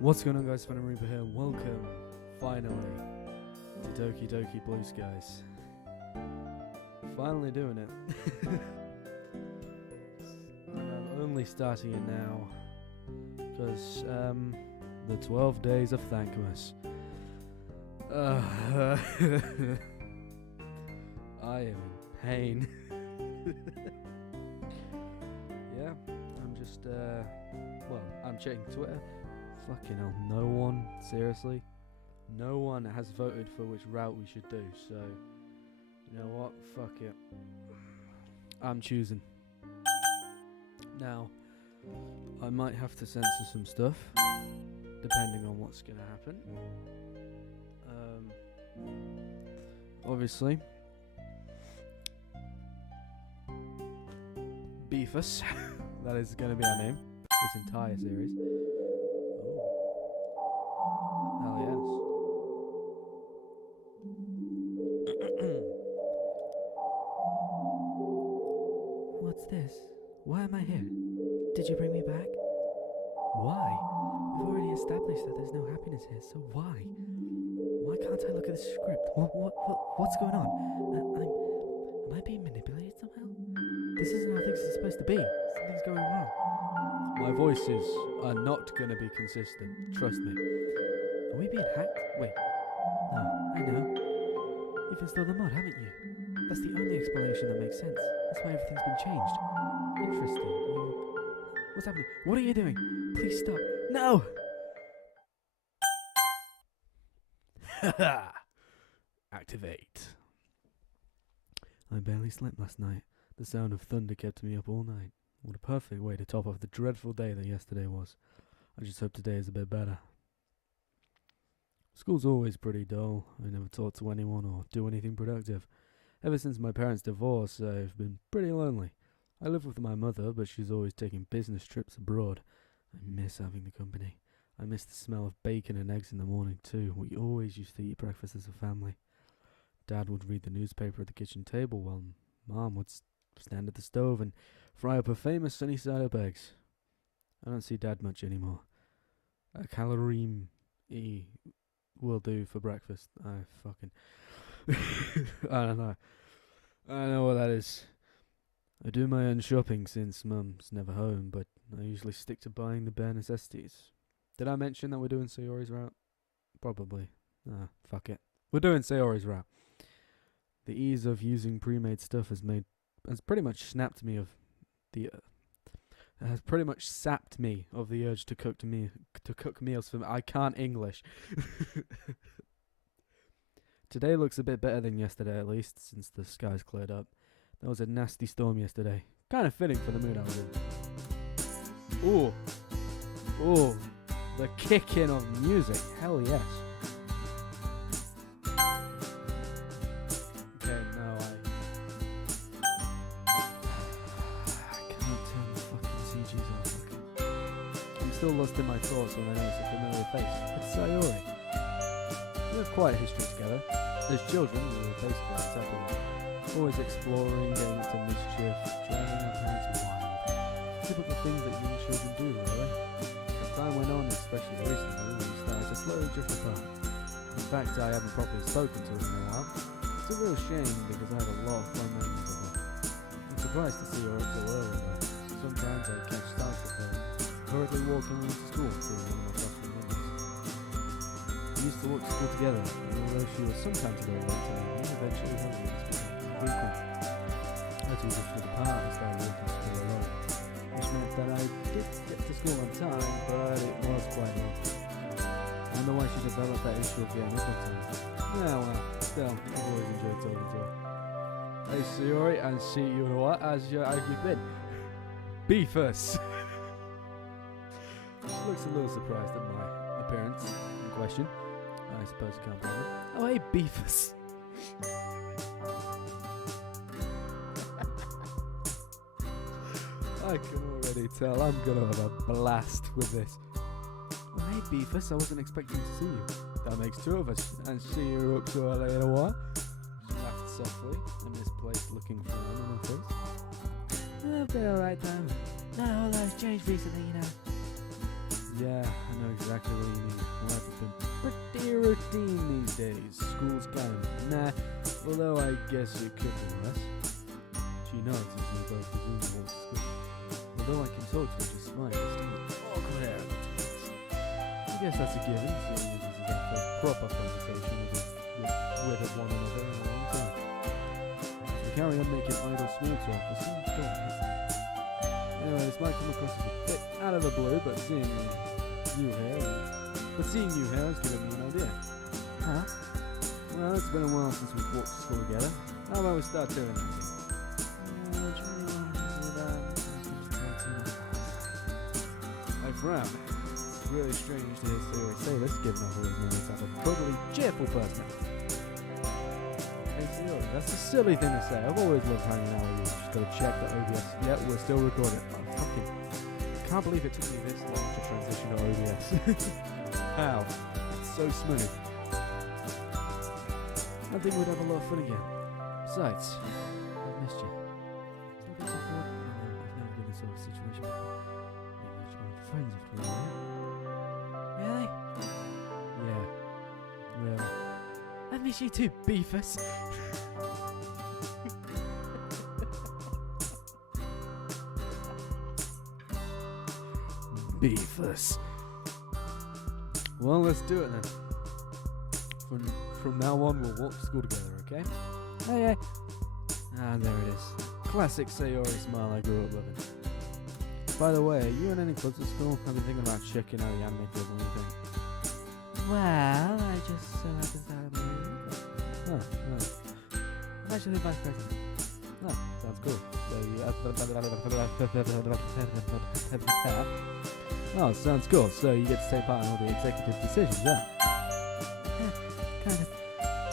What's going on, guys? Phantom Reaper here. Welcome, finally, to Doki Blue Skies. Finally doing it. And I'm only starting it now because the 12 days of Thankmas. I am in pain. Yeah, I'm just I'm checking Twitter. Fucking hell, no one, seriously, no one has voted for which route we should do, so, you know what, fuck it, I'm choosing. Now, I might have to censor some stuff, depending on what's gonna happen. Obviously, Beefus, that is gonna be our name, this entire series. Hell yes. What's this? Why am I here? Did you bring me back? Why? We've already established that there's no happiness here, so why? Why can't I look at the script? What's going on? Am I being manipulated somehow? This isn't how things are supposed to be. Something's going wrong. My voices are not going to be consistent. Trust me. Are we being hacked? Wait. No, I know. You've installed the mod, haven't you? That's the only explanation that makes sense. That's why everything's been changed. Interesting. What's happening? What are you doing? Please stop. No! Haha! Activate. I barely slept last night. The sound of thunder kept me up all night. What a perfect way to top off the dreadful day that yesterday was. I just hope today is a bit better. School's always pretty dull. I never talk to anyone or do anything productive. Ever since my parents' divorce, I've been pretty lonely. I live with my mother, but she's always taking business trips abroad. I miss having the company. I miss the smell of bacon and eggs in the morning too. We always used to eat breakfast as a family. Dad would read the newspaper at the kitchen table while Mom would stand at the stove and fry up her famous sunny side up eggs. I don't see Dad much anymore. A calorie will do for breakfast. I don't know. I don't know what that is. I do my own shopping since Mum's never home, but I usually stick to buying the bare necessities. Did I mention that we're doing Sayori's route? Probably. Fuck it. We're doing Sayori's route. The ease of using pre-made stuff has pretty much sapped me of the urge to cook meals for me. I can't English. Today looks a bit better than yesterday, at least, since the skies cleared up. There was a nasty storm yesterday. Kind of fitting for the mood I was in. Ooh, the kick-in of music. Hell yes. Okay, no, I can't turn the fucking CGs off. Okay. I'm still lost in my thoughts when I notice a familiar face. It's Sayori. We have quite a history together. As children, we were basically inseparable. Always exploring, getting into mischief, driving our parents wild. Typical things that young children do, really. As time went on, especially recently, we started to slowly drift apart. In fact, I haven't properly spoken to her in a while. It's a real shame because I have a lot of fun memories of her. I'm surprised to see her up so early though. Sometimes I catch sights of her hurriedly walking into school through one of my classroom windows. We used to walk to school together, and although she was sometimes a little late to me, eventually her routes became frequent. As we drifted apart, I started walking to school alone, which meant that I did get to school on time, but it was quite long. I don't know why she developed that issue of getting up on time. Yeah, well, still, I've always enjoyed talking to her. Hey Sayori, and see you know what? How you been? Beefus! She looks a little surprised at my appearance in question. I suppose you can't blame her. Oh, hey Beefus! I can already tell I'm gonna have a blast with this. Oh, hey Beefus, I wasn't expecting to see you. That makes two of us, and see you up so early in a while. She laughed softly, a misplaced looking frown on her face. I'll be alright though. Not a whole lot's changed recently, you know. Yeah, I know exactly what you mean. Life has been pretty routine these days. School's kind of nah, although I guess it could be worse. She nods as we both resume towards school. Although I can talk to her just fine, there's still an awkward air at the table. I guess that's a given, seeing as this is our first proper conversation with one another in a long time. So we carry on making idle small talk for some time. Anyway, this might come across as a bit out of the blue, but seeing you here has given me an idea. Huh? Well, it's been a while since we've walked to school together. How about we start doing that again? I frown. It's really strange to hear Sayori say this, given I've always known her to have a bubbly, cheerful personality. Hey Sayori, that's a silly thing to say. I've always loved hanging out with you. Just gotta check the OBS. Yep, we're still recording. I can't believe it took me this long to transition to OBS. How? It's so smooth. I think we'd have a lot of fun again. Besides, I've missed you. So I guess I thought, I've never been in this sort of situation before. Maybe we'll try friends after all, right? Really? Yeah. Really. I miss you too, Beefus. Beefus. Well, let's do it then. From now on, we'll walk to school together, okay? Okay. Ah, there it is. Classic Sayori smile I grew up loving. By the way, are you in any clubs at school? I've been thinking about checking out the anime club and everything. Well, I just so happen to have a club. Oh, nice. I'm actually the vice president. Oh, sounds cool. Oh, sounds cool. So you get to take part in all the executive decisions, yeah? Kind of.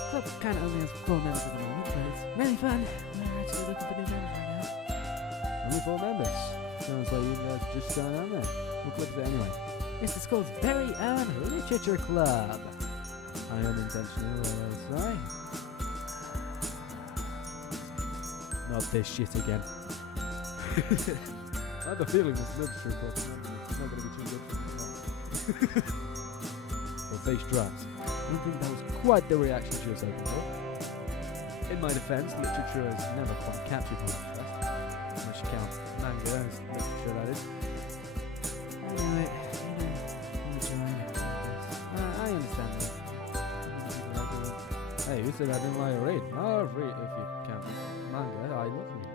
Club kind of only has 4 members at the moment, but it's really fun. We're actually looking for new members right now. Only 4 members? Sounds like you guys just started out there. What club is it anyway? It's the school's very own literature club. I unintentionally, sorry. Not this shit again. I have a feeling this literature club is not going to be too good for me. Well, face drops. I don't think that was quite the reaction she was hoping for. In my defense, literature has never quite captured my interest. Unless you count manga as literature, that is. Anyway, I'm trying. I understand that. Hey, you said I didn't like to read. I'll read if you count manga. I love reading.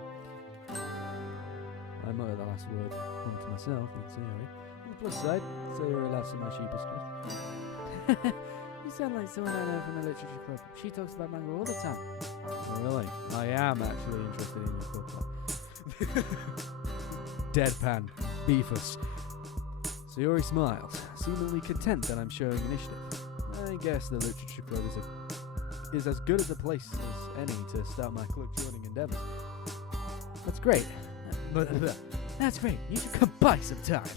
I muttered the last word to myself, not Sayori. On the plus side, Sayori laughs at my sheepishly. You sound like someone I know from the literature club. She talks about manga all the time. Oh, really? I am actually interested in your club club. Deadpan. Beefus. Sayori smiles, seemingly content that I'm showing initiative. I guess the literature club is as good as a place as any to start my club joining endeavors. That's great. That's great. You should come by sometime.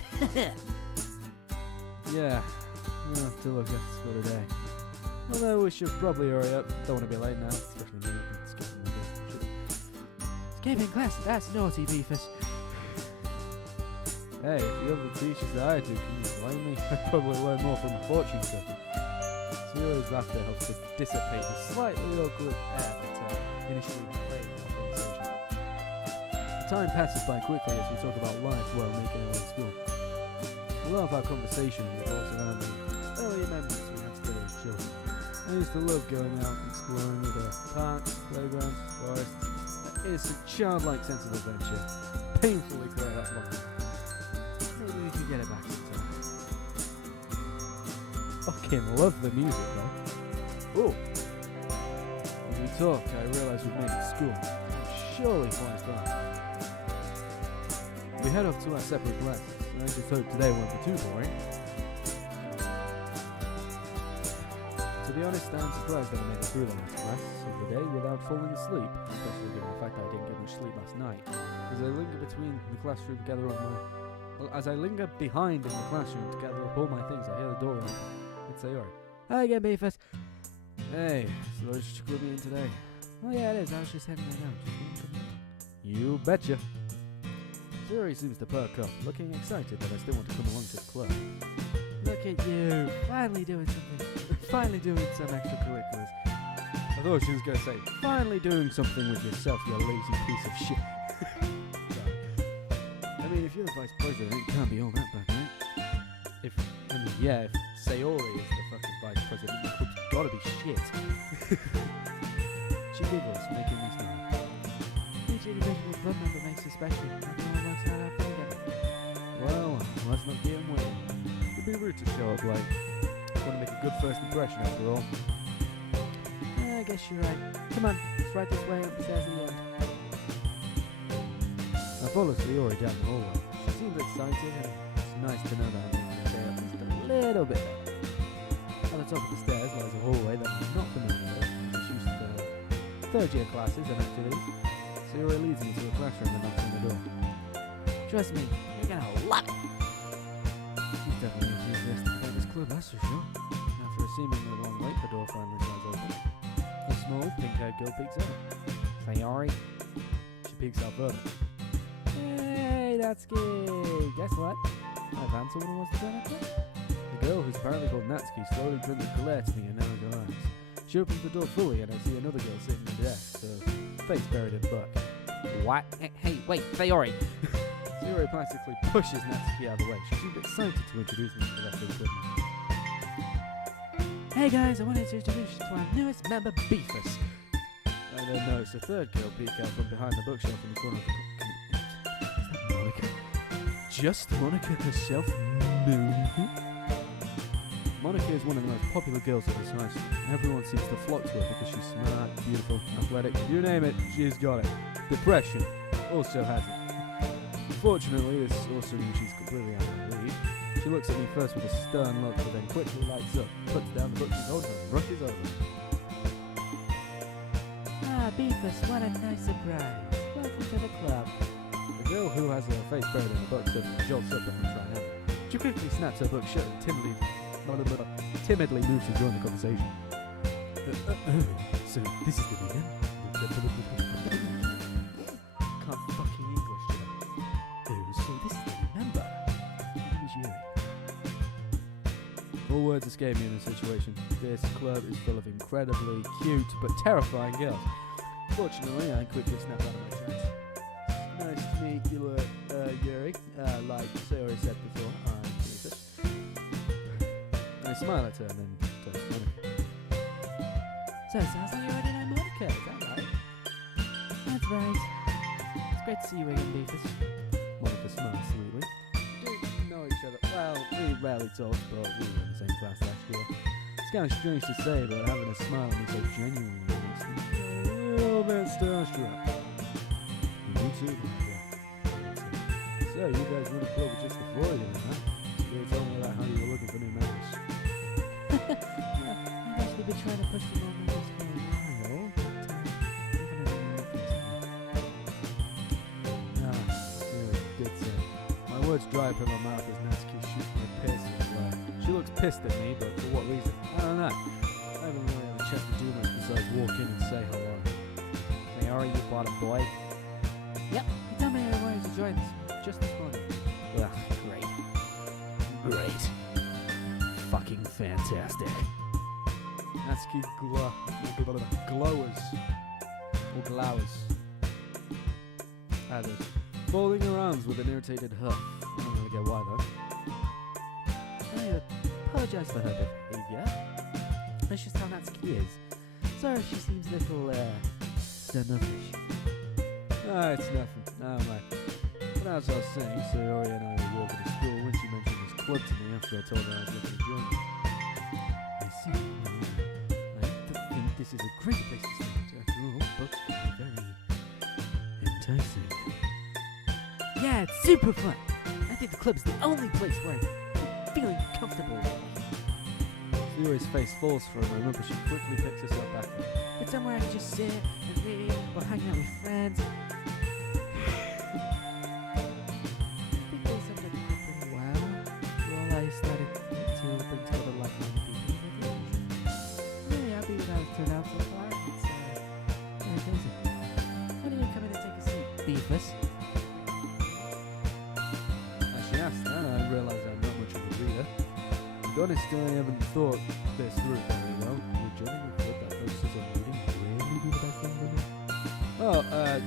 Yeah, we'll have to look after school today. Although we should probably hurry up. Don't want to be late now, especially me. Skipping class, that's naughty, Beefus. Hey, if you have the teachers that I do, can you blame me? I probably learn more from a fortune cookie. Sayori's laughter helps to dissipate the slightly awkward air that initially played in our conversation. The time passes by quickly as we talk about life while making our way to school. A lot of our conversation revolves around the earlier memories we had together as children. I used to love going out and exploring with her parks, playgrounds, forests. That innocent, childlike sense of adventure. Painfully clear that long. Maybe we could get it back sometime. Fucking love the music though. Ooh. As we talk, I realise we've made it to school. Surely flies by. We head off to our separate classes. I just hope today won't be too boring. To be honest, I'm surprised that I made it through the last class of the day without falling asleep, especially given the fact that I didn't get much sleep last night. As I linger between the classroom to gather up as I linger behind in the classroom to gather up all my things, I hear the door open. It's Sayori. Hi again, Beefus. Hey, so the literature club meeting today? Oh yeah, it is. I was just heading there now. You betcha. Sayori seems to perk up, looking excited that I still want to come along to the club. Look at you, finally doing something. Finally doing some extracurriculars. I thought she was going to say, finally doing something with yourself, you lazy piece of shit. I mean, if you're the vice president, it can't be all that bad, right? If Sayori is the fucking vice president, the club's gotta be shit. She giggles, making me smile. Each individual club member makes you special. Everyone works hard out for together. Well, let's not get him waiting. It'd be rude to show up late. Want to make a good first impression after all. I guess you're right. Come on, it's right this way up the stairs at the end. I follow Sayori down the hallway. She seems excited and it's nice to know that I'm making the day up just a little bit better. At the top of the stairs lies a hallway that I'm not familiar with. It's used for third-year classes and activities. Sayori leads me to a classroom and knocks on the door. Trust me, you're gonna love it. She's definitely enthusiastic about this club, that's for sure. After a seemingly long wait, the door finally flies open. A small, pink-haired girl peeks out. Sayori. She peeks out further. Hey, Natsuki! Guess what? I found someone who wants to join our club. The girl, who's apparently called Natsuki, slowly turns a glare to me and narrows her eyes. She opens the door fully and I see another girl sitting at the desk, her face buried in book. What? Hey, wait, Sayori! Sayori practically pushes Natsuki out of the way. She seemed excited to introduce me to the rest of the club. Hey guys, I wanted to introduce you to our newest member, Beefus. I then notice a third girl peek out from behind the bookshelf in the corner of the book. Is that Monica? Just Monica herself? No. Monica is one of the most popular girls at this high school. Everyone seems to flock to her because she's smart, beautiful, athletic. You name it, she's got it. Depression also has it. Unfortunately, this also means she's completely out of the league. She looks at me first with a stern look, but then quickly lights up, puts down the book she's holding and rushes over. Ah, Beefus, what a nice surprise. Welcome to the club. The girl who has her face buried in the book suddenly jolts up and tries out. She quickly snaps her book shut and timidly moves to join the conversation. So, this is the beginning? Can't fucking English today. Oh, so this is the member. Who's you? All words escape me in this situation. This club is full of incredibly cute but terrifying girls. Fortunately, I quickly snap out of my trance. Nice to meet you, Yuri. Like Sayori said before, I'm Beefus. I smile at her and then turn to Monica. So it sounds like you already know Monica, is that right? That's right. It's great to see you again, Beefus. Monica smiles sweetly. We do know each other. Well, we rarely talk, but we were in the same class last year. It's kind of strange to say, but having a smile on me so genuinely makes me feel a little bit starstruck. Me too, Monica. So, you guys run a club with just the four of you, huh? You were telling me about how you were looking for new members. I've actually been trying to push for more members for a while, but really did say. My words dry up in my mouth as Natsuki shoots me a piercing glare. She looks pissed at me, but for what reason? I don't know. I haven't really had a chance to do much besides walk in and say hello. Sayori, you bottom boy? Yep, he told me I wanted to join this just this morning. Ugh, great. Great. Fucking fantastic. Natsuki glowers. Or glowers. Added, folding her arms with an irritated huff. I don't really get why though. I apologize for her behaviour. That's just how Natsuki is. Sorry if she seems a little, standoffish. Ah, it's nothing. No, mate. But as I was saying, Sayori and I were walking to school when she mentioned this club to me after I told her I was looking to join you. I see. I think this is a great place to start. After all, books can be very enticing. Yeah, it's super fun. I think the club's the only place where I'm feeling comfortable. Sayori's face falls for a moment, but she quickly picks herself back up. It's somewhere I can just sit and read or hang out with friends. be honest, I haven't thought this through very well. Would Johnny report that focuses on reading really be the best thing for me? Oh,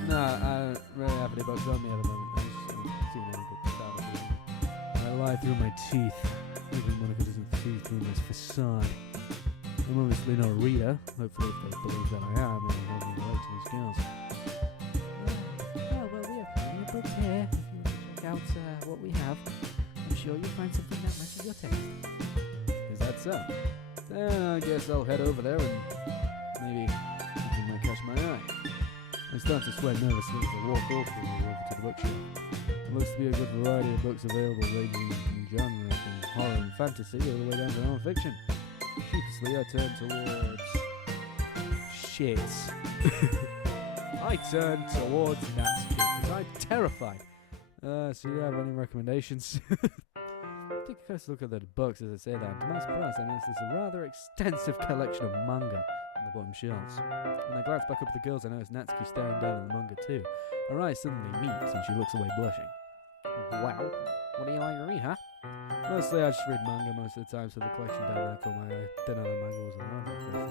no, I don't really have any books on me at the moment. I just haven't seen any good stuff. I lie through my teeth. Even Monica doesn't see through my facade. I'm obviously not a reader. Hopefully, if they believe that I am, it'll help me relate to these girls. Well, we have plenty of books here. If you want to check out what we have, I'm sure you'll find something that matches your taste. Is that so? Then I guess I'll head over there and maybe something might catch my eye. I start to sweat nervously as I walk awkwardly over to the bookshelf. There looks to be a good variety of books available ranging from genre from horror and fantasy all the way down to non-fiction. Sheepishly I turn towards... shit. I turn towards Natsuki because I'm terrified. So do you have any recommendations? Take a close look at the books as I say that, and to my surprise I notice there's a rather extensive collection of manga on the bottom shelves. When I glance back up at the girls I notice Natsuki staring down at the manga too. Her eyes suddenly meet and she looks away blushing. Wow, what do you like to read, huh? Mostly I just read manga most of the time, so the collection down there caught my eye. Didn't know the manga was around there.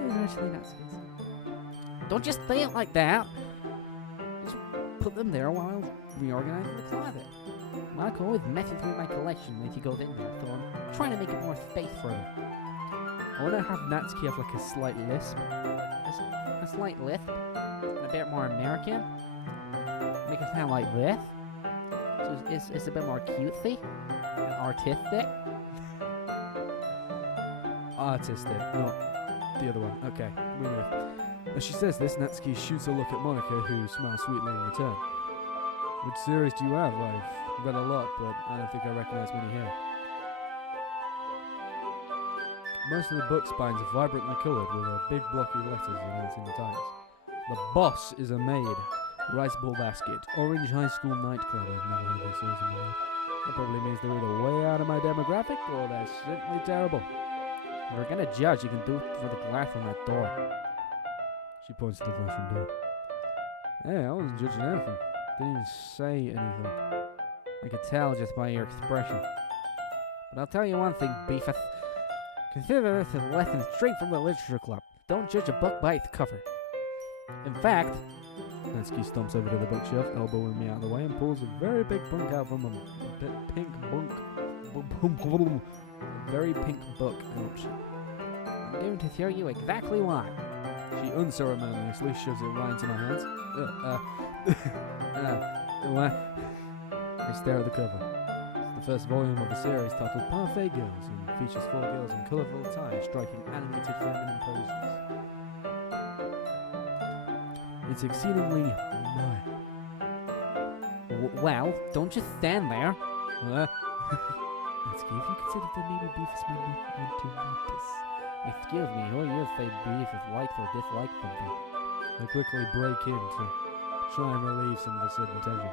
Those are actually Natsuki's. Don't just say it like that! Just put them there while I reorganize the closet. Mark always messes with my collection when he goes in there, so I'm trying to make it more space for him. I want to have Natsuki have like a slight lisp. A slight lisp. A bit more American. Make it sound like this. So it's a bit more cutesy and artistic. Artistic, not the other one. Okay, we know. As she says this, Natsuki shoots a look at Monica, who smiles sweetly in return. Which series do you have? I've read a lot, but I don't think I recognize many here. Most of the book spines are vibrantly coloured with big blocky letters announcing the titles. The Boss is a Maid, Rice Ball Basket, Orange High School Nightclub. I've never heard of these series in my life. That probably means they're either way out of my demographic or they're simply terrible. If you're gonna judge, you can do it for the glass on that door. She points to the classroom door. Hey, I wasn't judging anything. Didn't even say anything. I could tell just by your expression. But I'll tell you one thing, Beefus. Consider this a lesson straight from the literature club. Don't judge a book by its cover. In fact, Natsuki stomps over to the bookshelf, elbowing me out of the way, and pulls a very big book out from a pink book. Very pink book. Ouch. I'm going to show you exactly why. She unceremoniously shoves it right into my hands. What? I stare at the cover. It's the first volume of the series titled Parfait Girls and features 4 girls in colourful attire striking animated feminine poses. It's exceedingly well, don't just stand there. Natsuki, if you consider the name of Beefus might not want to read this. Excuse me, who you say Beefus likes or dislikes something? I quickly break in to try and relieve some of the sudden tension.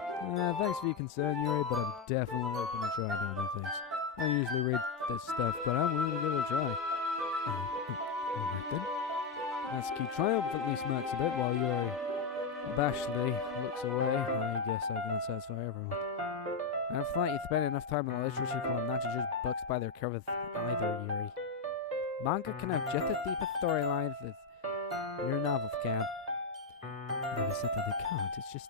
Thanks for your concern, Yuri, but I'm definitely open to trying out new things. I usually read this stuff, but I'm willing to give it a try. Alright then. Natsuki triumphantly smirks a bit while Yuri abashedly looks away. I guess I can't satisfy everyone. I thought you'd spend enough time in the literature club not to judge books by their covers either, Yuri. Manga can have just as deep a storylines as your novels can. I never said that they can't, it's just...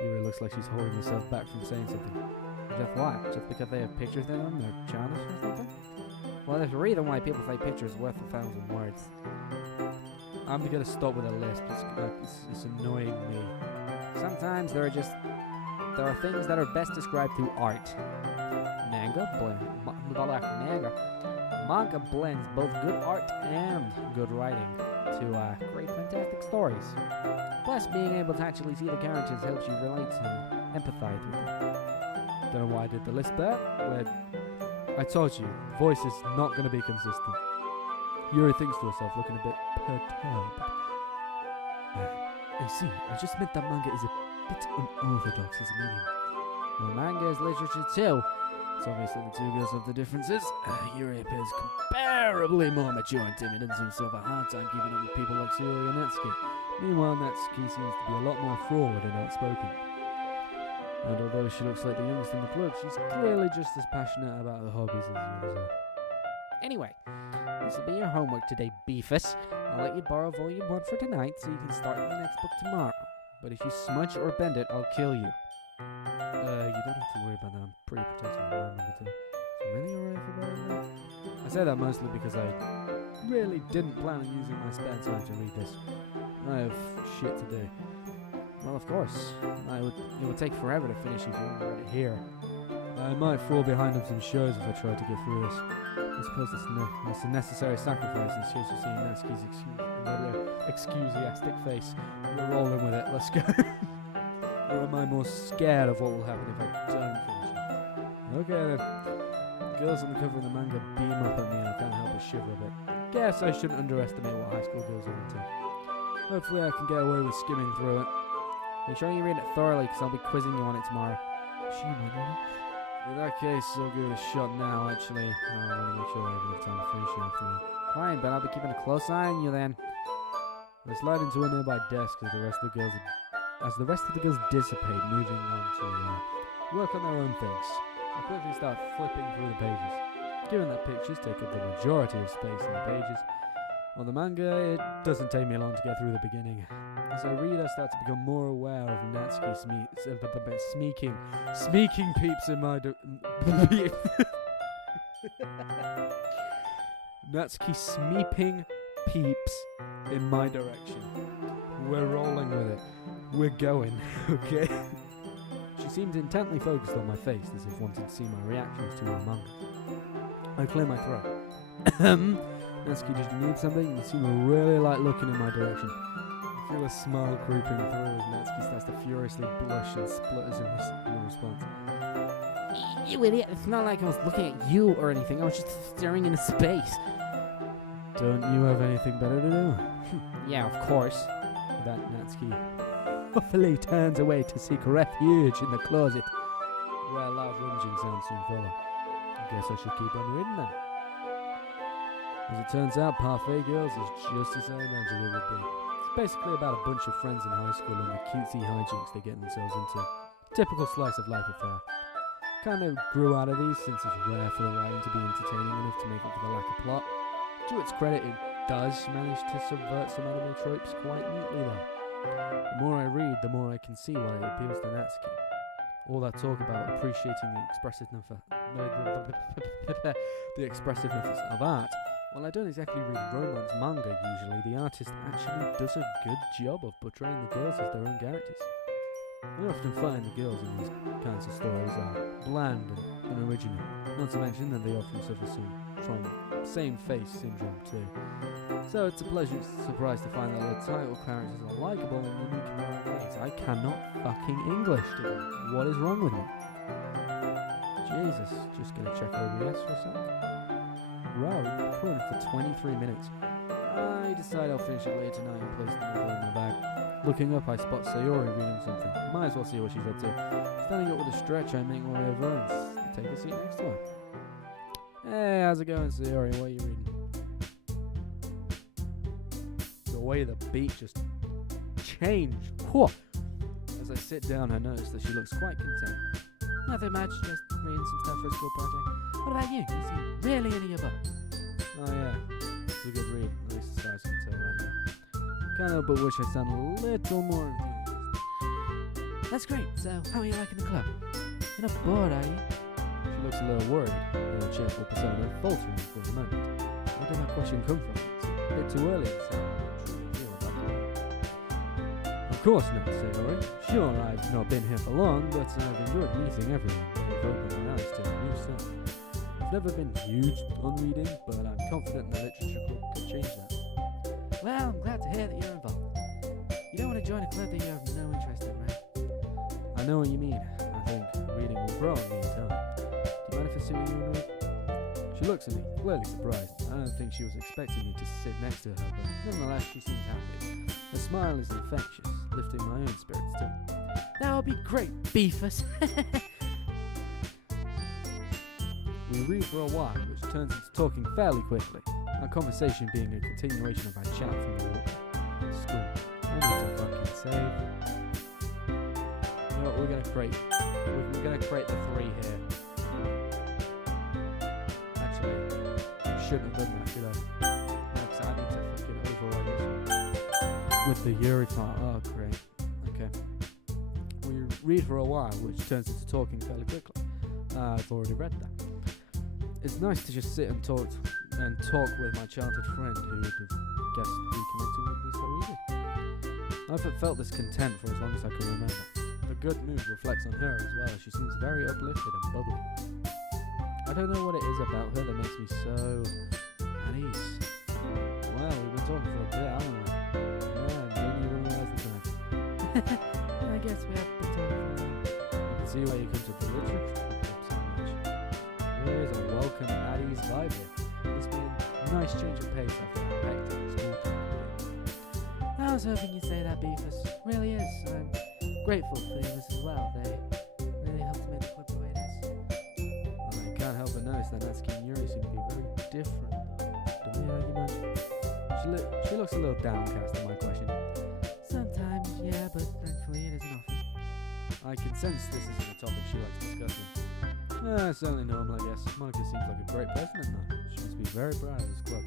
Yuri looks like she's holding herself back from saying something. Just what? Just because they have pictures in them? They're childish or something? Well, there's a reason why people say pictures worth 1,000 words. I'm gonna stop with a lisp. It's annoying me. Sometimes there are things that are best described through art. Manga blends both good art and good writing to create fantastic stories. Plus, being able to actually see the characters helps you relate and empathize with them. Don't know why I did the list there, but I told you, voice is not going to be consistent. Yuri thinks to herself, looking a bit perturbed. I see, I just meant that manga is a bit unorthodox as a medium. Well, manga is literature too. It's obviously the two girls have the differences. Yuri appears comparably more mature and timid and seems to have a hard time keeping up with people like Sayori and Natsuki. Meanwhile, Natsuki seems to be a lot more forward and outspoken. And although she looks like the youngest in the club, she's clearly just as passionate about the hobbies as the others are. Anyway, this will be your homework today, Beefus. I'll let you borrow volume 1 for tonight so you can start the next book tomorrow. But if you smudge or bend it, I'll kill you. You don't have to worry about that. I'm pretty protective of my number 2. So really alright for borrowing that? I say that mostly because I really didn't plan on using my spare time to read this. I have shit to do. Well, of course. It would take forever to finish if you only read it here. I might fall behind on some shows if I try to get through this. I suppose it's a necessary sacrifice in case you see Natsuki's enthusiastic face. We're rolling with it. Let's go. Or am I more scared of what will happen if I don't finish it? Okay then. Girls on the cover of the manga beam up at me and I can't help but shiver a bit. Guess I shouldn't underestimate what high school girls are into. Hopefully I can get away with skimming through it. Make sure you read it thoroughly because I'll be quizzing you on it tomorrow. In that case, I'll give it a shot now, actually. I want to make sure I have enough time to finish it after that. Fine, but I'll be keeping a close eye on you then. I slide into a nearby desk as the rest of the girls dissipate, moving on to work on their own things. I quickly start flipping through the pages. Given that pictures take up the majority of space in the pages, on the manga, it doesn't take me long to get through the beginning. As I read, I start to become more aware of Natsuki sneaking peeps in my Natsuki smeeping peeps in my direction. We're rolling with it. We're going, okay? She seemed intently focused on my face, as if wanting to see my reactions to her manga. I clear my throat. Natsuki, did you need something? You seem really like looking in my direction. I feel a smile creeping through as Natsuki starts to furiously blush and splutters in response. You idiot, it's not like I was looking at you or anything, I was just staring into space. Don't you have anything better to do? Yeah, of course. That Natsuki huffily turns away to seek refuge in the closet, where loud rummaging sounds soon follow. I guess I should keep on reading then. As it turns out, Parfait Girls is just as I imagined it would be. It's basically about a bunch of friends in high school and the cutesy hijinks they get themselves into. Typical slice of life affair. Kind of grew out of these since it's rare for the writing to be entertaining enough to make up for the lack of plot. To its credit, it does manage to subvert some anime tropes quite neatly though. The more I read, the more I can see why it appeals to Natsuki. All that talk about appreciating the expressiveness of art. While I don't exactly read romance manga usually, the artist actually does a good job of portraying the girls as their own characters. I often find the girls in these kinds of stories are bland and unoriginal, not to mention that they often suffer from same face syndrome too. So it's a pleasant surprise to find that the title characters are likeable and unique in their own ways. I cannot fucking English today. What is wrong with me? Jesus, just gonna check OBS for a sec. Wow, recording for 23 minutes. I decide I'll finish it later tonight and place the novel in my bag. Looking up, I spot Sayori reading something. Might as well see what she's up to. Standing up with a stretch, I make my way over and take a seat next to her. Hey, how's it going, Sayori? What are you reading? The way the beat just changed. Whoa. As I sit down, I notice that she looks quite content. Nothing much, just reading some stuff for a school project. What about you? You seem really into your book. Oh yeah, it's a good read, at least as far as I can tell right now. Can't help but wish I sound a little more enthusiastic. That's great, so how are you liking the club? You're not bored, are you? She looks a little worried, her cheerful persona faltering for a moment. Where did that question come from? It's a bit too early to say how I truly feel about it. Of course not, Sayori. Sure, I've not been here for long, but I've enjoyed meeting everyone. They've opened my eyes to a new stuff. I've never been huge on reading, but I'm confident the literature club could change that. Well, I'm glad to hear that you're involved. You don't want to join a club that you have no interest in, right? I know what you mean. I think reading will grow on me in time. Do you mind if I sit with you and read? She looks at me, clearly surprised. I don't think she was expecting me to sit next to her, but nevertheless she seemed happy. Her smile is infectious, lifting my own spirits too. That would be great, Beefus! We read for a while, which turns into talking fairly quickly. Our conversation being a continuation of our chat from the walk to school. I need to fucking save. You know what, we're gonna create I'm gonna create the 3 here. Actually, shouldn't have done that, should I? No, 'cause I need to fucking override this one. With the Yuri part. Oh, great. Okay. We read for a while, which turns into talking fairly quickly. I've already read that. It's nice to just sit and talk with my childhood friend who would have guessed reconnecting would be so easy. I've felt this content for as long as I can remember. The good mood reflects on her as well. She seems very uplifted and bubbly. I don't know what it is about her that makes me so at ease. Well, we've been talking for a bit, haven't we? Yeah, didn't even realise the time. I guess we have been talking for a while. I can see why you come to the literature club so much. There is a welcome at ease vibe here. Must be a nice change of pace after that hectic school time. I was hoping you'd say that, Beefus. Really is. I'm grateful for you as well. They really helped make the club the way it is. I can't help but notice that Natsuki and Yuri seem to be very different, though. Don't we argue much? She looks a little downcast at my question. Sometimes, yeah, but thankfully it isn't often. I can sense this isn't a topic she likes discussing. Certainly normal, I guess. Monica seems like a great person, isn't she? She must be very proud of this club.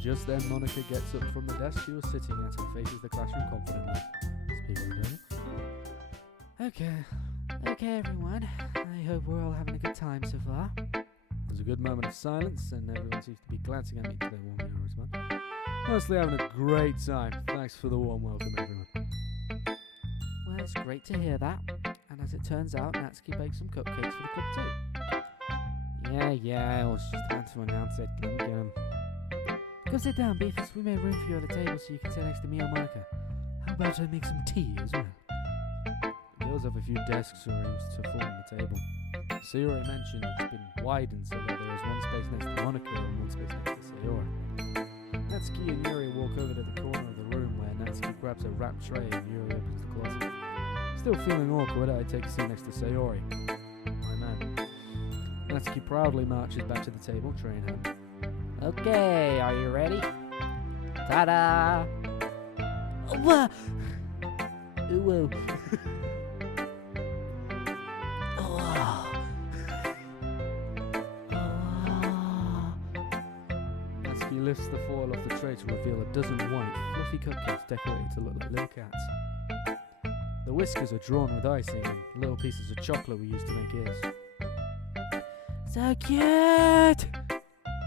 Just then, Monica gets up from the desk she was sitting at and faces the classroom confidently. Speaking of Okay, everyone. I hope we're all having a good time so far. There's a good moment of silence, and everyone seems to be glancing at me to their warm response. Honestly, having a great time. Thanks for the warm welcome, everyone. Well, it's great to hear that. And as it turns out, Natsuki baked some cupcakes for the club too. Yeah, I was just about to announce it. Let me get 'em. Go sit down, Beefus. We made room for you at the table so you can sit next to me or Monica. How about I make some tea as well? The girls have a few desks or rooms to form the table. Sayori mentioned it's been widened so that there is one space next to Monica and one space next to Sayori. Natsuki and Yuri walk over to the corner of the room where Natsuki grabs a wrapped tray and Yuri opens the closet. Still feeling awkward, I take a seat next to Sayori. My man. Natsuki proudly marches back to the table, tray in hand. Okay, are you ready? Ta-da! Whoa! Whoa. Natsuki lifts the foil off the tray to reveal a dozen white, fluffy cupcakes decorated to look like little cats. The whiskers are drawn with icing and little pieces of chocolate we use to make ears. So cute!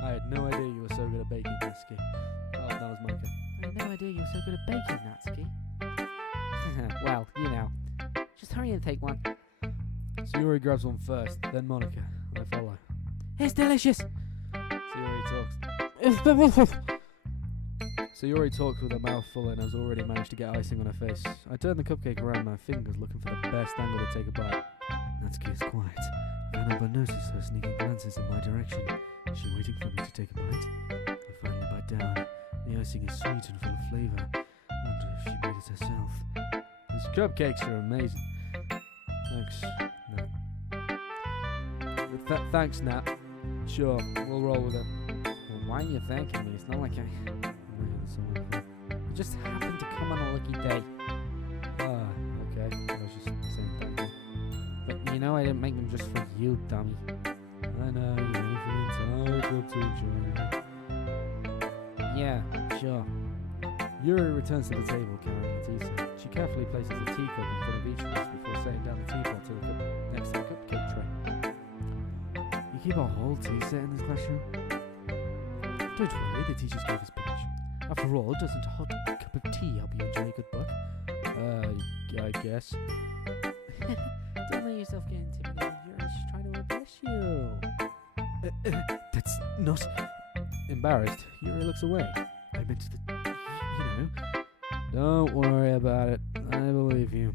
I had no idea you were so good at baking, Natsuki. Oh, that was Monica. I had no idea you were so good at baking, Natsuki. Well, you know. Just hurry and take one. Sayori grabs one first, then Monica. I follow. It's delicious! Sayori talks with her mouth full and has already managed to get icing on her face. I turn the cupcake around my fingers, looking for the best angle to take a bite. Natsuki is quiet. I can't help but notice her sneaking glances in my direction. Is she waiting for me to take a bite? I finally bite down. The icing is sweet and full of flavour. I wonder if she made it herself. These cupcakes are amazing. Thanks, Nat. Thanks, Nat. Sure, we'll roll with it. Well, why are you thanking me? It's not like I just happened to come on a lucky day. Okay. I was just saying thank you. But you know I didn't make them just for you, dummy. I know, you made for the entire club to enjoy. Yeah, sure. Yuri returns to the table carrying a tea set. She carefully places a teacup in front of each of us before setting down the teapot to the next to the cupcake tray. You keep a whole tea set in this classroom? Don't worry, the teachers gave us permission. After all, doesn't a hot cup of tea help you enjoy a good book? I guess. Don't let yourself get intimidated. You're just trying to impress you. That's not... Embarrassed, Yuri looks away. I meant Don't worry about it. I believe you.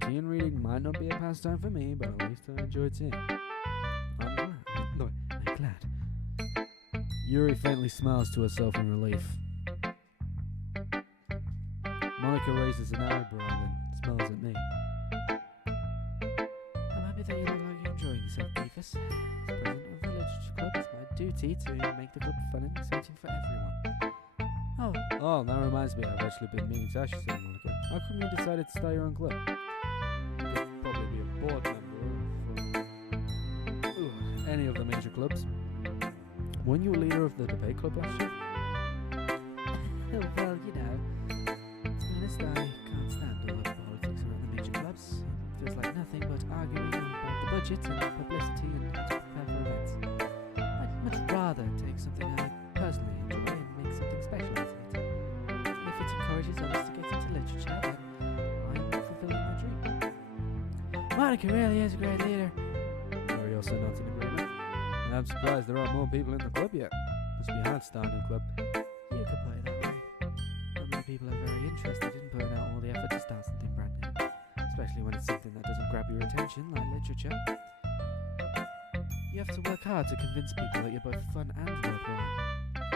Tea and reading might not be a pastime for me, but at least I enjoy tea. I'm glad. Yuri faintly smiles to herself in relief. Monica raises an eyebrow and smiles at me. I'm happy that you look like you're enjoying yourself, Beefus. As president of the Literature Club, it's my duty to make the club fun and exciting for everyone. Oh, that reminds me, I've actually been meaning to ask you something, Monica. How come you decided to start your own club? You could probably be a board member for any of the major clubs. Weren't you a leader of the debate club last year? Oh, well, you know, to be honest, I can't stand all the politics around the major clubs. It feels like nothing but arguing about the budget and publicity and how to prepare for events. I'd much rather take something I personally enjoy and make something special out of it. And if it encourages others to get into literature, then I'm fulfilling my dream. Monica really is a great leader. Are also not in agreement? And I'm surprised there aren't more people in the club yet. Must be hard starting a club. You could put it that way. Not many people are very interested in putting out all the effort to start something brand new, especially when it's something that doesn't grab your attention, like literature. You have to work hard to convince people that you're both fun and worthwhile.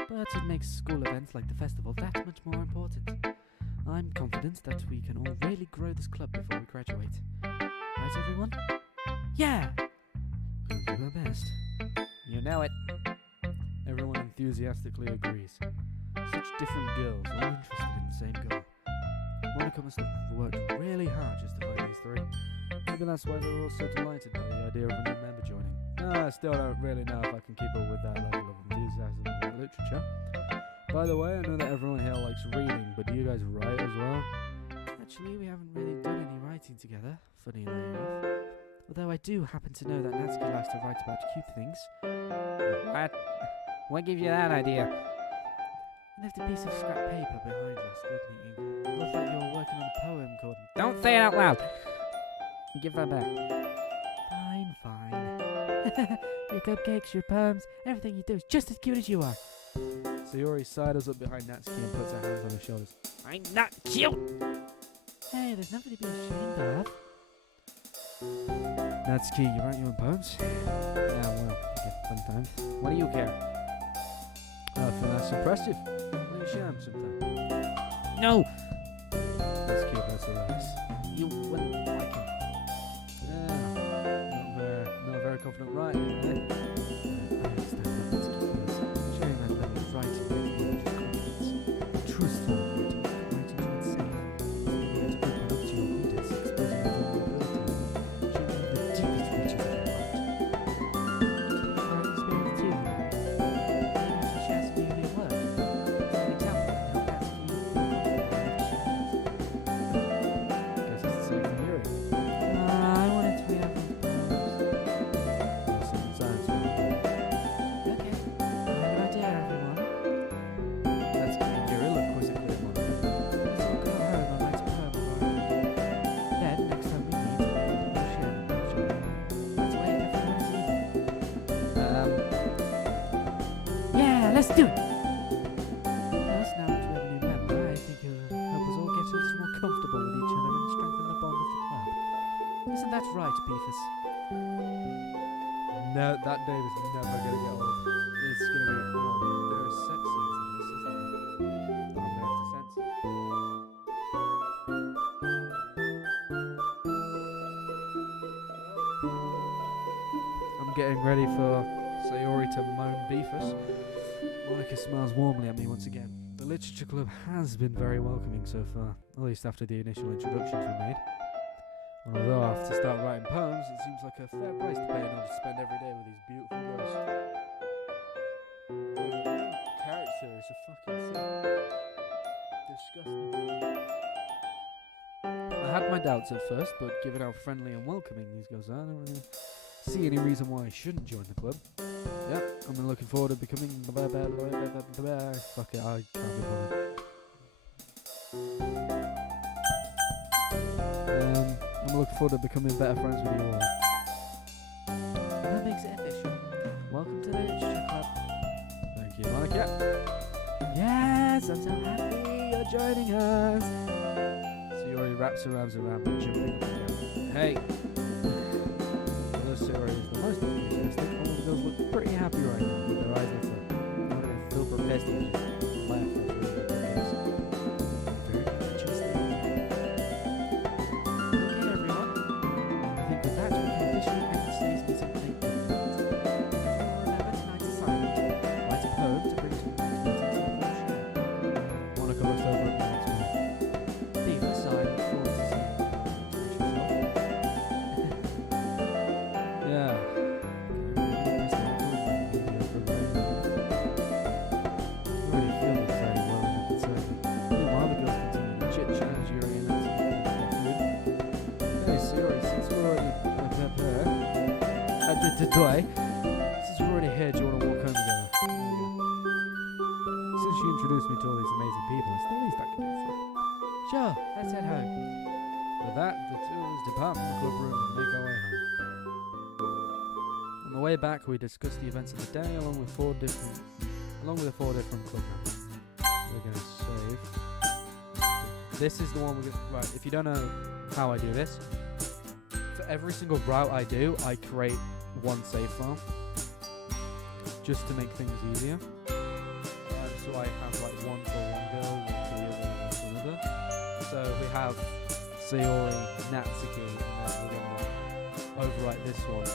But it makes school events like the festival that much more important. I'm confident that we can all really grow this club before we graduate. Right, everyone? Yeah! We'll do our best. You know it. Everyone enthusiastically agrees. Such different girls, all interested in the same goal. Monica must have worked really hard just to find these three. Maybe that's why they were all so delighted by the idea of a new member joining. I still don't really know if I can keep up with that level of enthusiasm about literature. By the way, I know that everyone here likes reading, but do you guys write as well? Actually, we haven't really done any writing together, funnily enough. Although I do happen to know that Natsuki likes to write about cute things. What? What gave you that idea? You left a piece of scrap paper behind last club meeting. It looked like you were working on a poem called... Don't say it out loud! Give that back. Fine. Your cupcakes, your poems, everything you do is just as cute as you are. Sayori sidles up behind Natsuki and puts her hands on her shoulders. I'm not cute! Hey, there's nothing to be ashamed of. Natsuki, you write your own poems? Yeah, well, sometimes. What do you care? I think that's impressive. Will you share them sometime? No! That's cute, that's hilarious. You wouldn't like it. Not a very confident writer, eh? I understand that Natsuki feels. Sharing that level of writing makes me just confidence. Truthful writing to oneself. Being able to open up to your readers, exposing their vulnerability, showing them the deepest reaches of your heart. Writing experience too, maybe you should share some of your work. As an example, how Natsuki feel confident enough to share it. Guess it's the same for Yuri. I wanted to read everyone's poems. Awesome science film. Okay, I have an idea, everyone. Natsuki and Yuri look quizzically at one another. Let's all go home and write a poem of our own. Then, next time we meet, we'll share it with each other. That way, everyone is even. Yeah, let's do it! Plus, now that we have a new member, I think he'll help us all get a little more comfortable with each other and strengthen the bond of the club. Isn't that right, Beefus? No, that day is never gonna get old. It's gonna be there are sex scenes in this, isn't there? I'm gonna have to censor. I'm getting ready for Sayori to moan Beefus. Monica smiles warmly at me once again. The literature club has been very welcoming so far, at least after the initial introductions we made. And although I have to start writing poems, it seems like a fair price to pay in order to spend every day with these beautiful girls. The main character is a fucking disgusting. I had my doubts at first, but given how friendly and welcoming these girls are, I don't really see any reason why I shouldn't join the club. Yep, I'm looking forward to becoming... Fuck it, I can't be bothered. I'm looking forward to becoming better friends with you all. That makes it official. Welcome to the Literature Club. Thank you, Monica. Yes, I'm so happy you're joining us. Sayori wraps her arms around me, jumping up and down. Hey! Although Sayori is the most enthusiastic, all the girls look pretty happy right now, with their eyes lit up. One of them filled with pestilence just laughed after reading their case. Very interesting. Okay, everyone. I think with that, we can officially end today's meeting late. Everyone remember tonight's assignment. Write a poem to bring to the next meeting to the share. Monica looks over at me once more. Beaver, sorry. Hey Sayori, since we're already since we're already here, do you want to walk home together? Since you introduced me to all these amazing people, it's the least I can do for you. Sure, let's head home. With that, the two of us depart from the club room and make our way home. On the way back, we discussed the events of the day along with the four different club members. We're going to save. This is the one we're going to... Right, if you don't know how I do this, for every single route I do, I create one save file. Just to make things easier. So I have like one for one girl, one for the other, one for another. So we have Sayori, Natsuki, and then we're going to overwrite this one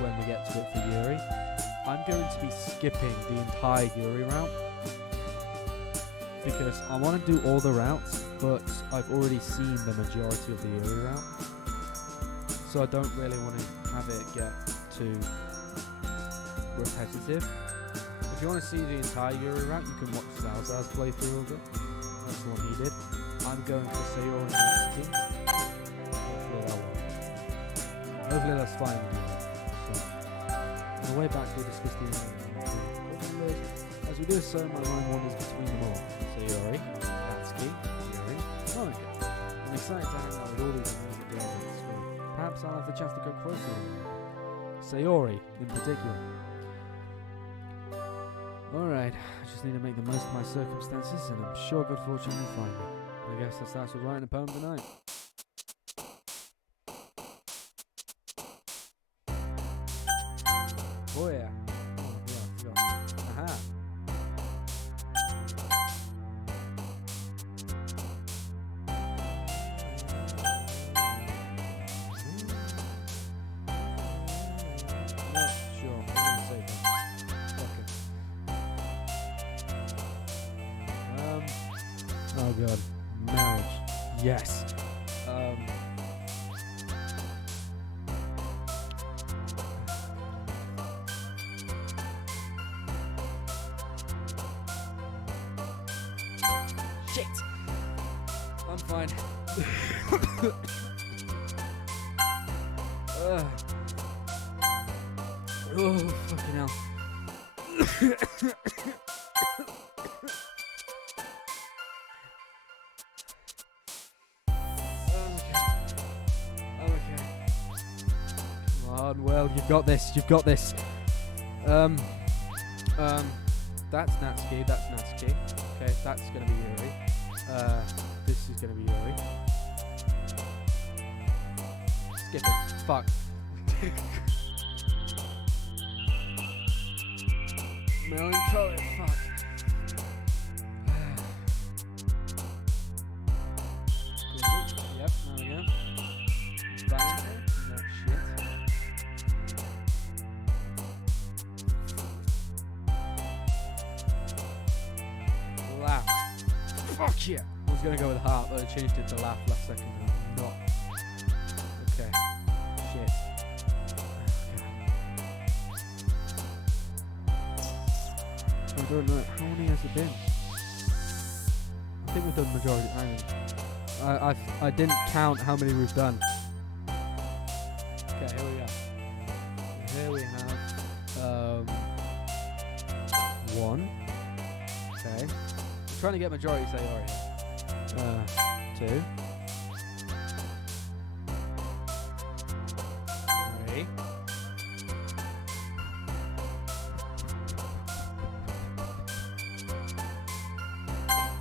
when we get to it for Yuri. I'm going to be skipping the entire Yuri route because I want to do all the routes, but I've already seen the majority of the Yuri route, so I don't really want to have it get too repetitive. If you want to see the entire Yuri route, you can watch Salazar's playthrough of it. That's the one he did. I'm going for Sayori and Natsuki. Hopefully that works. Hopefully that's fine. So, on the way back, we discussed the as we do so, my mind wanders between them all. Sayori, Natsuki, Yuri, Monica. I'm excited to hang out with all these amazing girls at the school. Perhaps I'll have the chance to go closer with them. Sayori, in particular. Alright, I just need to make the most of my circumstances, and I'm sure good fortune will find me. I guess that starts with writing a poem tonight. Oh yeah. Oh yeah, I forgot. Aha. No, sure, I'm gonna save that. Fuck it. Oh god. Marriage. Yes. Shit. I'm fine. Oh, fucking hell. Well, you've got this. You've got this. That's Natsuki. That's Natsuki. Okay, that's gonna be Yuri. This is gonna be Yuri. Skip it. Fuck. Melancholy. Fuck. Yep. There we go. Valentine. No shit. Laugh. Fuck yeah! I was gonna go with heart, but I changed it to laugh last second. I'm not. Okay. Shit. I don't know. How many has it been? I think we've done majority. I didn't count how many we've done. Okay, here we go. Here we have one. Okay. I'm trying to get majority Sayori here. Two. Three.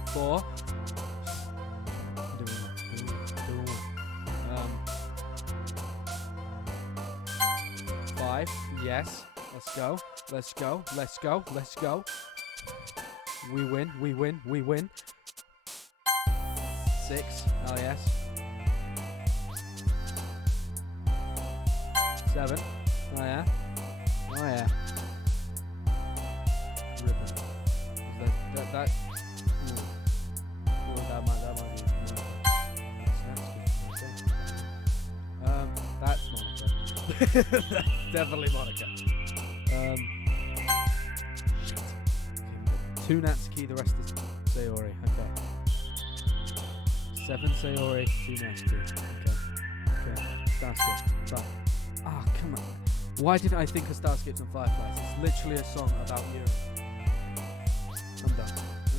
Four. Five. Yes. Let's go. Let's go. Let's go. Let's go. We win. We win. We win. 6. Oh yes. 7. Oh yeah. Oh yeah. Ribbon. That. Ooh, that might be. That's Monica. That's definitely Monica. Shit. 2 Natsuki, the rest is Sayori. Okay. 7 Sayori, 2 Natsuki. Okay. Okay. Starscape. But, come on. Why didn't I think of Starscapes and Fireflies? It's literally a song about you. I'm done.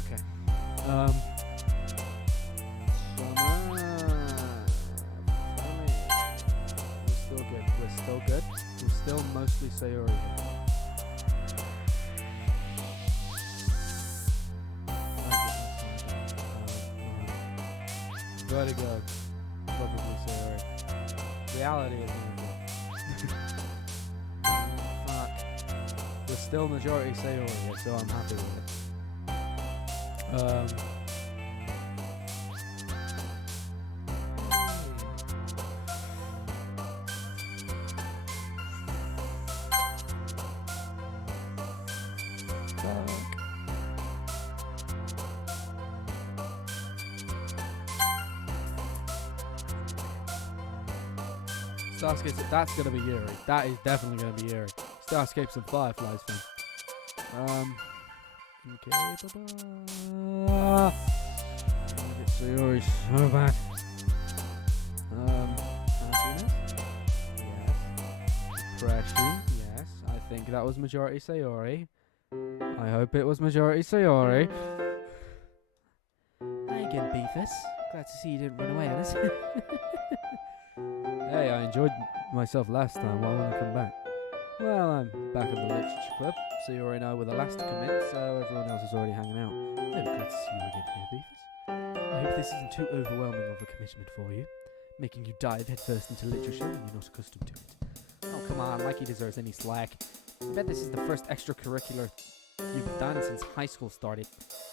Okay. Summer. We're still good. We're still mostly Sayori. Vertigo. Probably Sayori. Reality is fuck. We're still majority Sayori, so I'm happy with it. Starscapes, that's gonna be Yuri. That is definitely gonna be Yuri. Starscapes and Fireflies fan. Okay, bye-bye. Get Sayori so bad. Happiness? Yes. Depression? Yes. I think that was majority Sayori. I hope it was majority Sayori. Hi again, Beefus. Glad to see you didn't run away on us. Hey, I enjoyed myself last time. Why won't I come back? Well, I'm back at the Literature Club. Sayori and I were the last to commit, so everyone else is already hanging out. I'm glad to see you again here, Beefus. I hope this isn't too overwhelming of a commitment for you, making you dive headfirst into literature when you're not accustomed to it. Oh, come on, like he deserves any slack. I bet this is the first extracurricular you've done since high school started.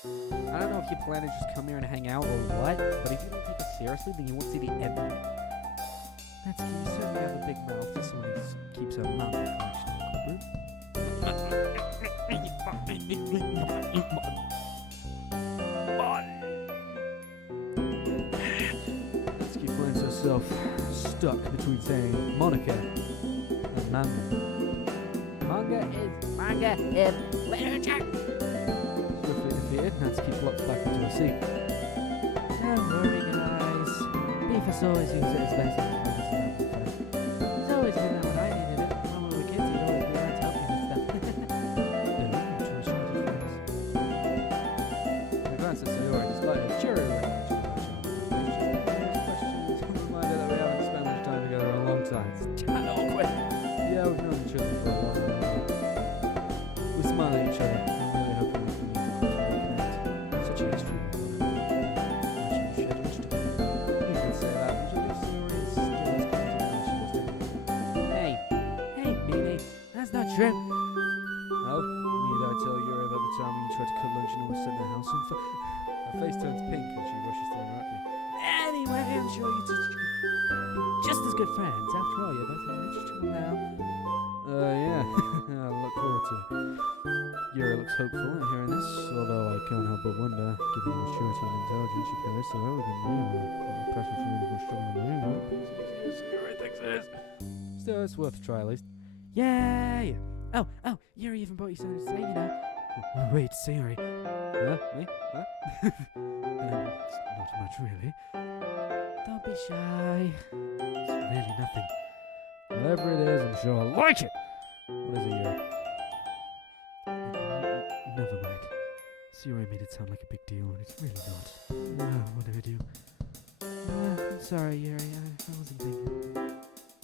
I don't know if you plan to just come here and hang out or what, but if you don't take it seriously, then you won't see the end of it. That's you certainly have a big mouth for someone who keeps a manga collection in the Natsuki finds herself stuck between saying Monica and manga. Manga is literature. Swiftly defeated, Natsuki flops back into her seat. Don't worry, guys. Beefus always uses it as best. He's always been there when I needed it. When we were kids, he'd always be around to help me with stuff. I glance at Sayori despite her cheery recognition of her childhood. Questions, reminder that we haven't spent much time together in a long time. It's kind of awkward. Yeah, we've known each other for a while now. We smile at each other. I'm really hoping we can use the connect. Such a history. True. Oh, need I tell Yuri about the time when you tried to cut lunch and almost set the house on fire? Her face turns pink as she rushes to interrupt me. Anyway, I'm sure you two be just as good friends. After all, you're both in literature now. Yeah. I look forward to it. Yuri looks hopeful at hearing this, although I can't help but wonder, given the maturity and intelligence she carries so well within me, a passion for reading was stronger than my own. Yuri thinks it is. Still, it's worth a try at least. Yay! Oh, Yuri even brought you something to say, you know. Wait, Sayori. Huh? Me? Huh? It's not much, really. Don't be shy. It's really nothing. Whatever it is, I'm sure I like it! What is it, Yuri? Never mind. Sayori made it sound like a big deal, and it's really not. What did I do? I'm sorry, Yuri. I wasn't thinking.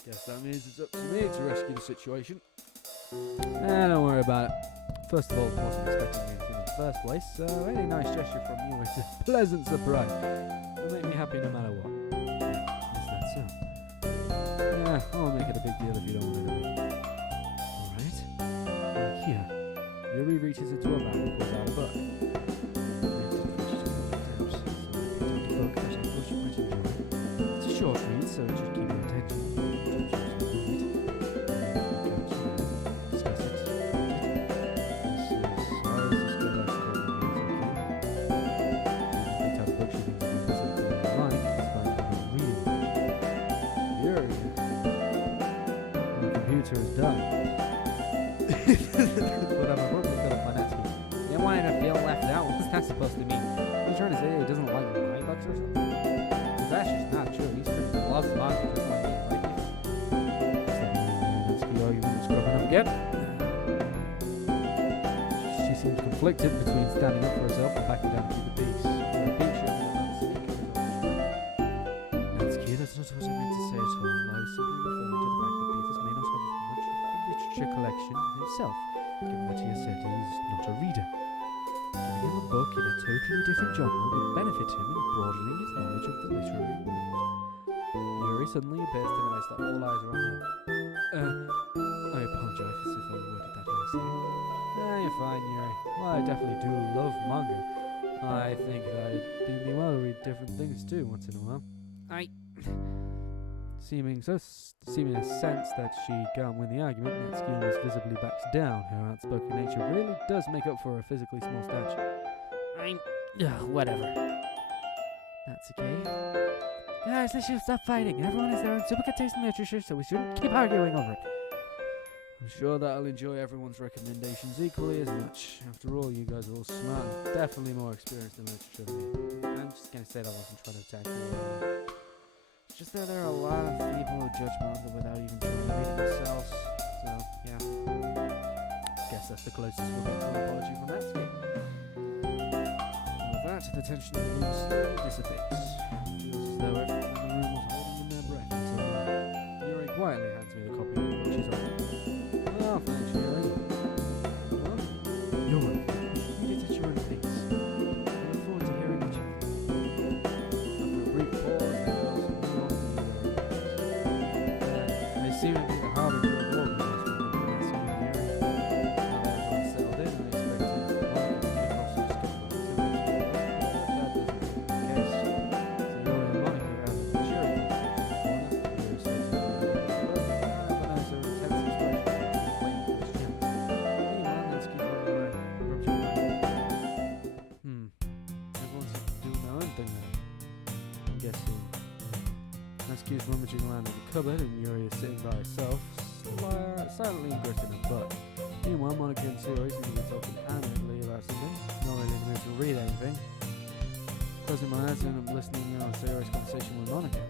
Guess that means it's up to me to rescue the situation. Don't worry about it. First of all, I wasn't expecting anything in the first place, so any nice gesture from you is a pleasant surprise. It'll make me happy no matter what. Is that so? Yeah, I won't make it a big deal if you don't want it to be. Alright. Here. Yuri reaches into her bag and pulls out a book. It's a short read, so it should keep your attention. Is done. But I'm abruptly cut off by Natsuki. You don't want him to feel left out. What's that supposed to mean? Are you trying to say he doesn't like my books or something? Because that's just not true. He freaking loves manga just like me, right? Yep. She seems conflicted between standing up for herself and backing down to the beast. Natsuki, that's not what I meant to say at all. I was simply referring to the fact that Beavis may not have much of a literature collection himself, given that he has said he is not a reader. Giving him a book in a totally different genre would benefit him in broadening his knowledge of the literary world. Yuri suddenly appears to notice that all eyes are on her. I apologize if I worded that harshly. You're fine, Yuri. Well, I definitely do love manga. I think I'd do me well to read different things too once in a while. Seeming a sense that she can't win the argument, Natsuki almost visibly backs down. Her outspoken nature really does make up for her physically small stature. Whatever. Natsuki. Guys, let's just stop fighting. Everyone has their own super good taste in literature, so we shouldn't keep arguing over it. I'm sure that I'll enjoy everyone's recommendations equally as much. After all, you guys are all smart and definitely more experienced in literature than me. I'm just going to say that I wasn't trying to attack you. It's just that there are a lot of people who judge manga without even trying to read it themselves. So, yeah. Guess that's the closest we'll get to an apology from Natsuki. With that, the tension in the room slowly dissipates. It feels as though everyone in the room was holding in their breath until Yuri quietly hands me the copy of the book she's offering. Oh, thanks, Yuri. Well, your work. Read it at your own pace. I look forward to hearing what you think. after a brief pause, the girls move on to They seem to be the harbinger of organisation between Natsuki and Yuri. Now that everyone's settled in, I expect to kick off some scheduled activities. But that doesn't seem to be the case. So Yuri and Monica have a cheery conversation in the corner. Yuri says to her, but there's an intense expression of complaining for this gym. Meanwhile, Natsuki's running around, rubs her hands. Everyone's doing their own thing there. I'm guessing. Natsuki's rummaging around in the cupboard and Yuri is sitting by herself, silently engrossed in her book. Meanwhile, Monica and Sayori seem to be talking animatedly about something, not really in the mood to read anything. Closing my eyes and I'm listening in on Sayori's conversation with Monica.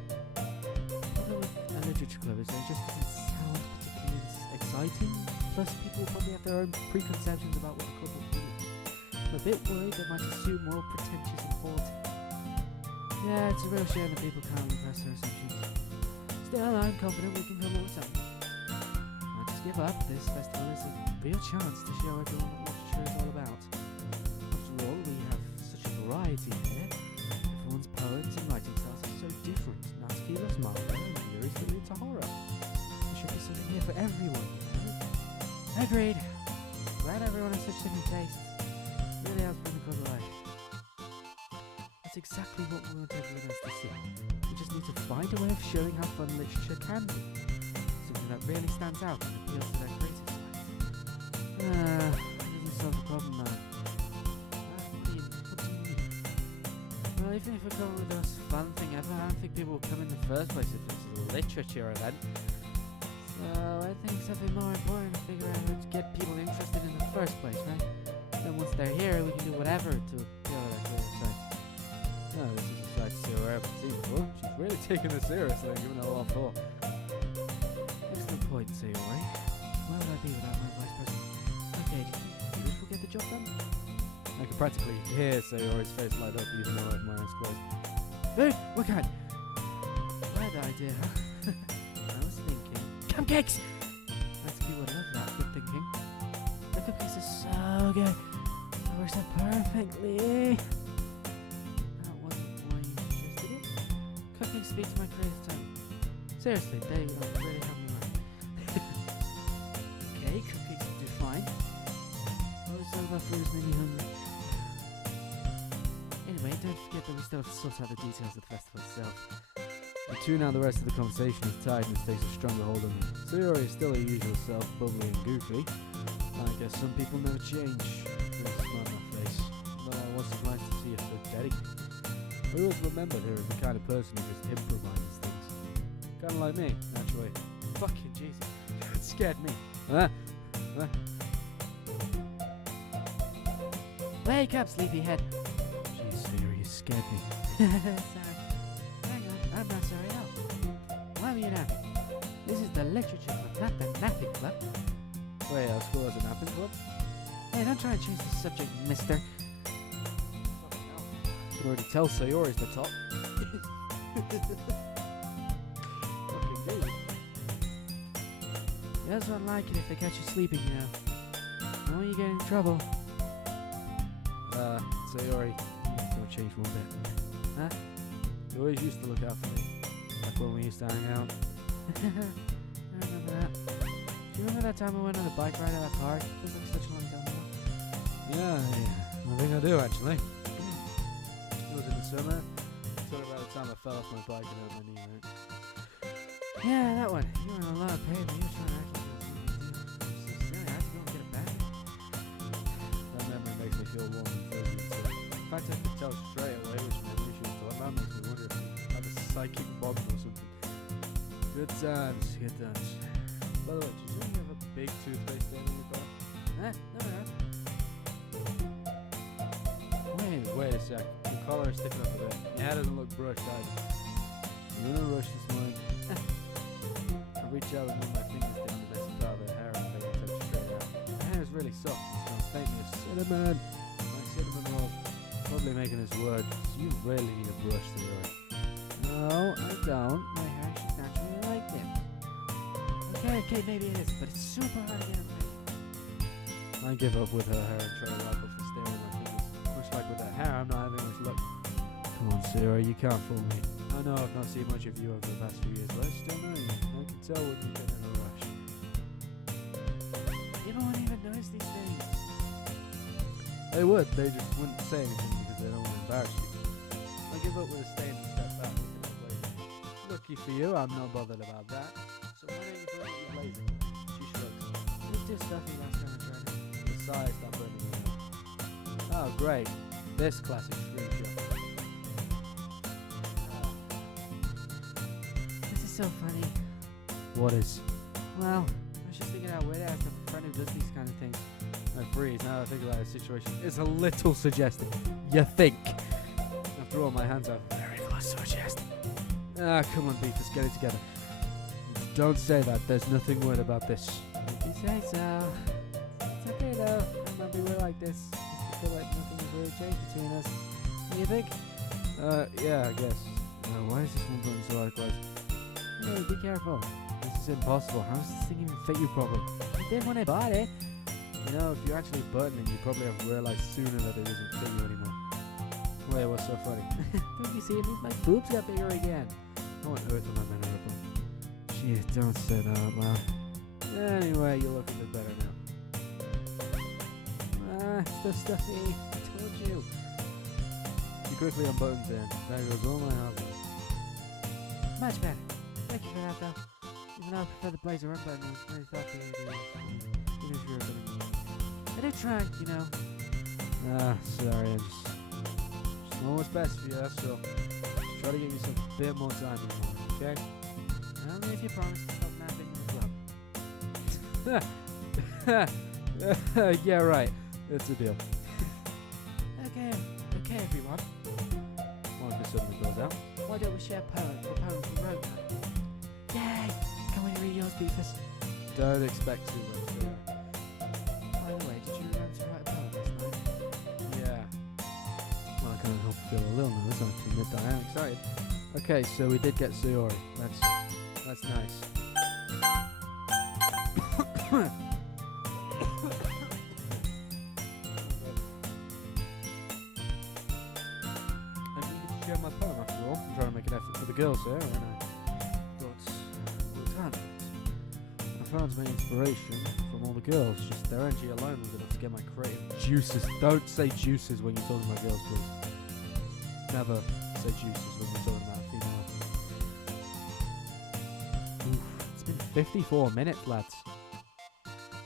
Although with a literature club, it just doesn't sound particularly exciting. Plus, people probably have their own preconceptions about what a club will be. I'm a bit worried they might assume we're all pretentious and haughty. Yeah, it's a real shame that people can't impress their assumptions. Still, I'm confident we can come up with something. Not just give up. This festival is a real chance to show everyone what literature is all about. After all, we have such a variety here. Everyone's poems and writing styles are so different. Natsuki loves manga and Yuri's really into horror. There should be something here for everyone, you know? Agreed. Glad everyone has such different tastes. Really helps bring the club alive. That's exactly what we want everyone else to see. We just need to find a way of showing how fun literature can be. Something that really stands out and appeals to their creative side. Doesn't solve the problem though. What do you mean? Well, even if we're coming with the most fun thing ever, I don't think people will come in the first place if it's a literature event. So I think something more important to figure out how to get people interested in the first place, right? Then once they're here, we can do whatever to appeal to their creative side. No, this is a sight to see her ever seen before. She's really taking this seriously and giving it a lot of thought. Excellent point, Sayori. Where would I be without my vice president? Okay, do you think this will get the job done? I can practically hear Sayori's face light up even though I have my eyes closed. Food? What kind? Bad idea, huh? I was thinking cupcakes! Natsuki would love that, good thinking. The cupcakes are so good. They work so perfectly. That wasn't what you suggested it. Cupcakes speak to my creative tongue. Seriously, they really help me out. Okay, cupcakes will do fine. What was all about food is made me hungry. Anyway, don't forget that we still have to sort out the details of the festival itself. The tune out the rest of the conversation is tight and takes a stronger hold on me. Sayori is still her usual self, bubbly and goofy. I guess some people never change. With a smile on her face. Though I was surprised to see her so dedicated. I always remembered her as the kind of person who just improvises things. Kind of like me, naturally. Fucking Jesus. It scared me. Wake up, sleepyhead. Jeez, Sayori, you scared me. Sorry. Hang on, I'm not sorry at all. Why were you napping? This is the literature club, not the napping club. Wait, our school has a napping club? Hey, don't try and change the subject, mister. You can already tell Sayori's the top. Fucking good. Girls won't like it if they catch you sleeping, you know. Now you get in trouble. Sayori, you don't change one bit. Huh? You always used to look out for me. Like when we used to hang out. I remember that. Do you remember that time we went on a bike ride at that park? It feels like such a long time ago. Yeah, I think I do actually. It was in the summer. Sort of about the time I fell off my bike and hurt my knee, right? Yeah, that one. You were in a lot of pain, but you were trying to act like it was no big deal. So silly, I had to go and get it back. That memory makes me feel warm and fuzzy inside. In fact, I could tell straight away which memory she was talking about. Makes me wonder if we have a psychic bond or something. Good times, good times. By the way, did you know you have a big toothpaste stain on your car? No. Wait a sec. Your collar is sticking up a bit. Your hair doesn't look brushed either. I'm in a rush this morning. I reach out and run my fingers down the best part of her hair and make it touch straight out. Her hair is really soft and smells faintly of cinnamon. My cinnamon roll. Probably making this word. You really need a brush, Sayori. No, I don't. My hair is just naturally like this. Okay, maybe it is, but it's super hard to get it right. I give up with her hair and try to wipe off the stain with my fingers. Much like with her hair, I'm not having much luck. Come on, Sayori, you can't fool me. I know I've not seen much of you over the past few years, but I still know you. I can tell when you've been in a rush. People won't even notice these things. They would, they just wouldn't say anything because they don't want to embarrass you. I give up with a stain and step back looking at the blazer. Lucky for you, I'm not bothered about that. So why don't you put on your blazer? She shrugs. It was too stuffy last time I tried it. Besides, that burning me out. Oh, great. This classic screenshot. This is so funny. What is? Well, I was just thinking how weird it is to have a friend who does these kind of things. I freeze now that I think about the situation. It's a little suggestive. You think? After all, my hands are very close to her chest. Ah, come on, Beef, let's get it together. Don't say that. There's nothing weird about this. If you say so. It's okay though. It might be weird like this. I feel like nothing has really changed between us. What do you think? Yeah, I guess. Why is this one button so out of place? Hey, be careful. This is impossible. How does this thing even fit you properly? It did when I bought it. You know, if you're actually buttoning, you probably have realized sooner that it doesn't fit you anymore. Wait, what's so funny? Don't you see? It means my boobs got bigger again. How on earth am I meant to reply? Jeez, don't say that out loud. Anyway, you look a bit better now. So stuffy. I told you. She quickly unbuttons it. There goes all my hard work. Much better. Thank you for that though. Even though I prefer the blazer unbutton, I was very thoughtful to do this. Even if you're a bit of I did try, you know. Sorry, I'm just doing what's best for you, that's all. Just try to give yourself a bit more time in the morning, okay? Only if you promise to stop napping in the club. Yeah, right. It's a deal. Okay, everyone. Monica suddenly goes out. Why don't we share poems from Rona? Yay! Can we read yours, Beefus? Don't expect too much there. By the way, did you remember to write a poem last night? Yeah. Well, I can't help but feel a little nervous, I have to admit that I am excited. Okay, so we did get Sayori. That's nice. Share my poem after all. I'm trying to make an effort for the girls here, and I thought, well done. I found my inspiration from all the girls. Just their energy alone was enough to get my creative juices. Don't say juices when you're talking about girls, please. Never say juices when you're talking about a female. Oof, it's been 54 minutes, lads.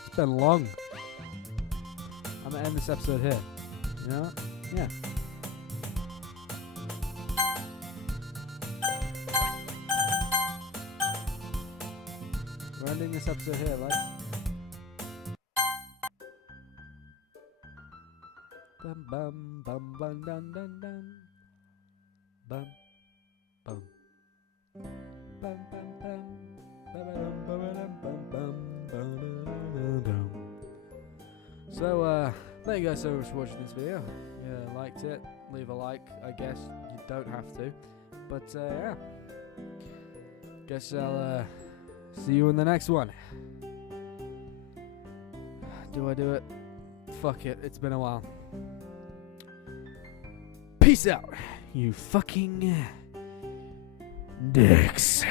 It's been long. I'm gonna end this episode here. You know? Yeah. We're ending this episode here, like. Bum bum bum bum dun dun dun. Bum bum. Bum bum bum. Ba ba dum ba ba dum bum bum. Ba da da dum. So, thank you guys so much for watching this video. Yeah, liked it, leave a like. I guess you don't have to, but yeah. Guess I'll see you in the next one. Do I do it? Fuck it, it's been a while. Peace out, you fucking dicks.